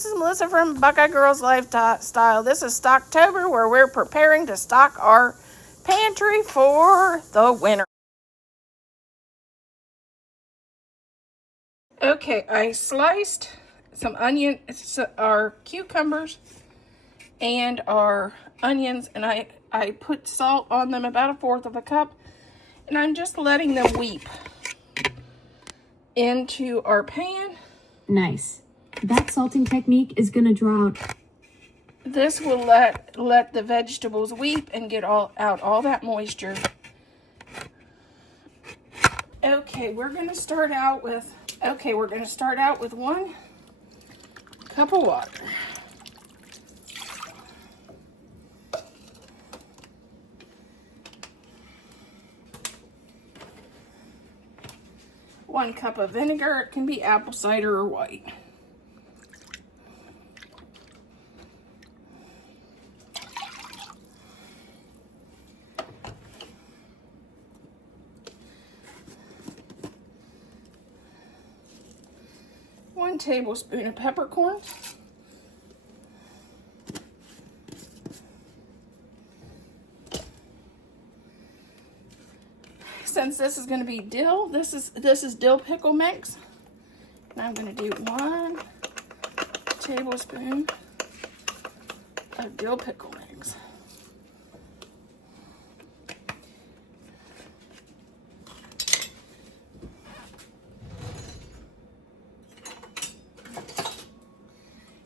this is Melissa from Buckeye Girls Lifestyle. This is Stocktober, where we're preparing to stock our pantry for the winter. Okay, I sliced some our cucumbers and our onions, and I put salt on them, about 1/4 of a cup, and I'm just letting them weep into our pan. Nice. That salting technique is going to draw out. This will let the vegetables weep and get out all that moisture. Okay, we're going to start out with 1 cup of water. One cup of vinegar. It can be apple cider or white. One tablespoon of peppercorns. Since this is going to be dill, this is dill pickle mix. And I'm going to do 1 tablespoon of dill pickle mix.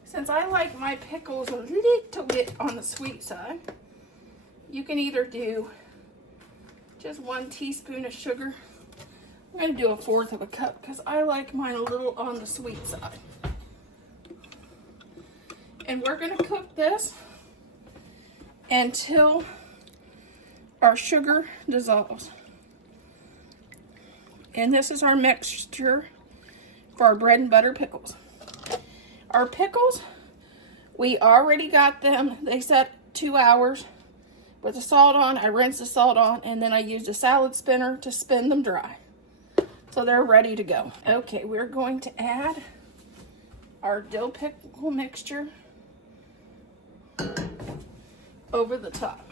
Since I like my pickles a little bit on the sweet side, you can either do just 1 teaspoon of sugar. I'm going to do 1/4 of a cup because I like mine a little on the sweet side. And we're going to cook this until our sugar dissolves. And this is our mixture for our bread and butter pickles. Our pickles, we already got them. They set 2 hours with the salt on. I rinsed the salt on, and then I used a salad spinner to spin them dry. So they're ready to go. Okay, we're going to add our dill pickle mixture over the top.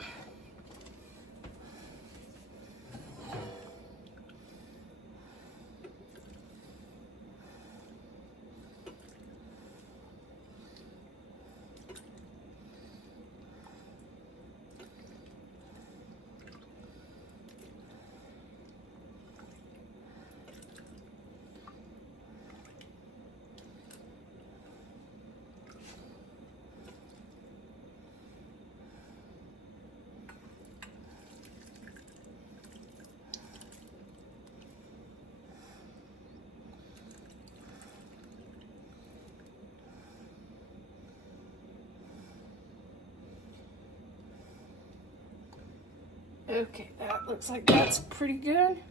Okay, that looks like that's pretty good.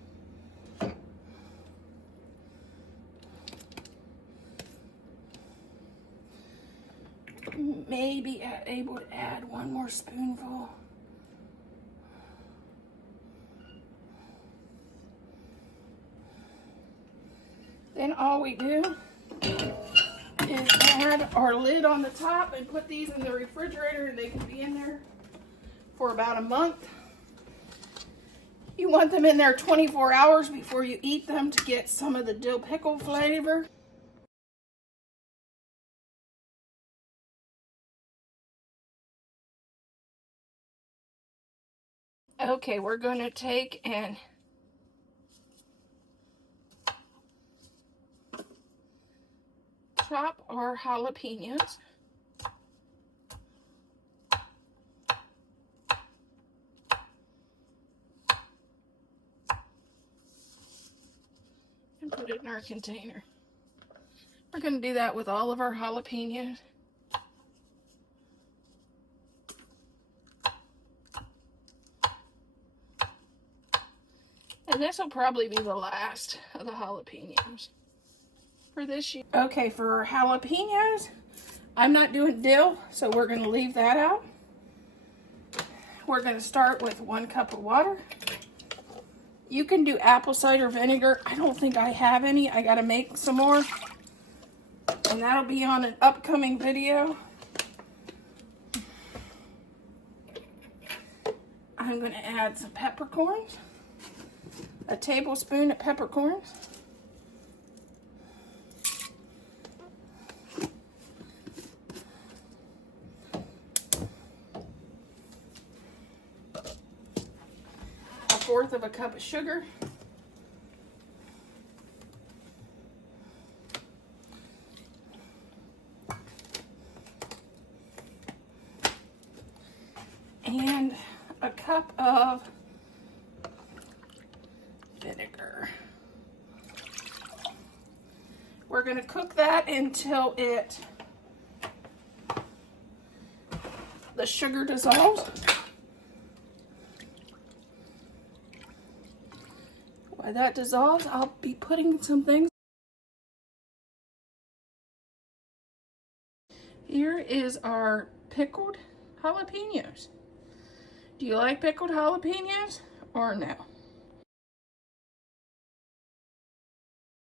Maybe able to add 1 more spoonful. Then all we do is add our lid on the top and put these in the refrigerator, and they can be in there for about a month. You want them in there 24 hours before you eat them to get some of the dill pickle flavor. Okay, we're going to take and chop our jalapenos. And put it in our container. We're going to do that with all of our jalapenos. And this will probably be the last of the jalapenos for this year. Okay, for our jalapenos, I'm not doing dill, so we're going to leave that out. We're going to start with 1 cup of water. You can do apple cider vinegar. I don't think I have any. I got to make some more. And that'll be on an upcoming video. I'm going to add some peppercorns, a tablespoon of peppercorns. A fourth of a cup of sugar. And a cup of vinegar. We're going to cook that until the sugar dissolves. While that dissolves, I'll be putting some things. Here is our pickled jalapenos. Do you like pickled jalapenos or no?